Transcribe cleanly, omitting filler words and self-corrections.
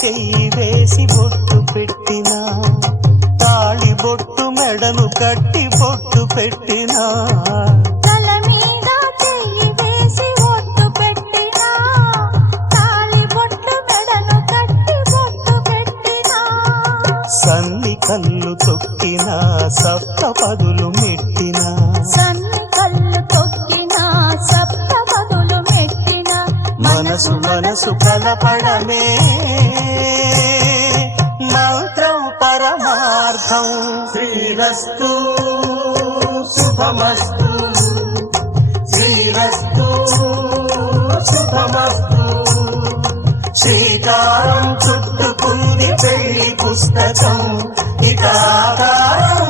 చెయ్యి వేసి బొట్టు పెట్టినా, తాళి బొట్టు మెడను కట్టి బొట్టు పెట్టినా, తల మీద చెయ్యి వేసి బొట్టు పెట్టినా, తాళి బొట్టు మెడను కట్టి బొట్టు పెట్టినా, సన్ని కళ్ళు తొక్కినా సప్త పదులు మెట్టినా, సన్ని కళ్ళు తొక్కినా సప్త పదులు మెట్టినా, మనసు మనసు కలపడమే మంత్రం పరమార్థం. శ్రీరస్తు శుభమస్తు, శ్రీరస్తు శుభమస్తు. శ్రీకారం చుట్టుకుంది పెళ్లి పుస్తకం, ఇక ఆకారం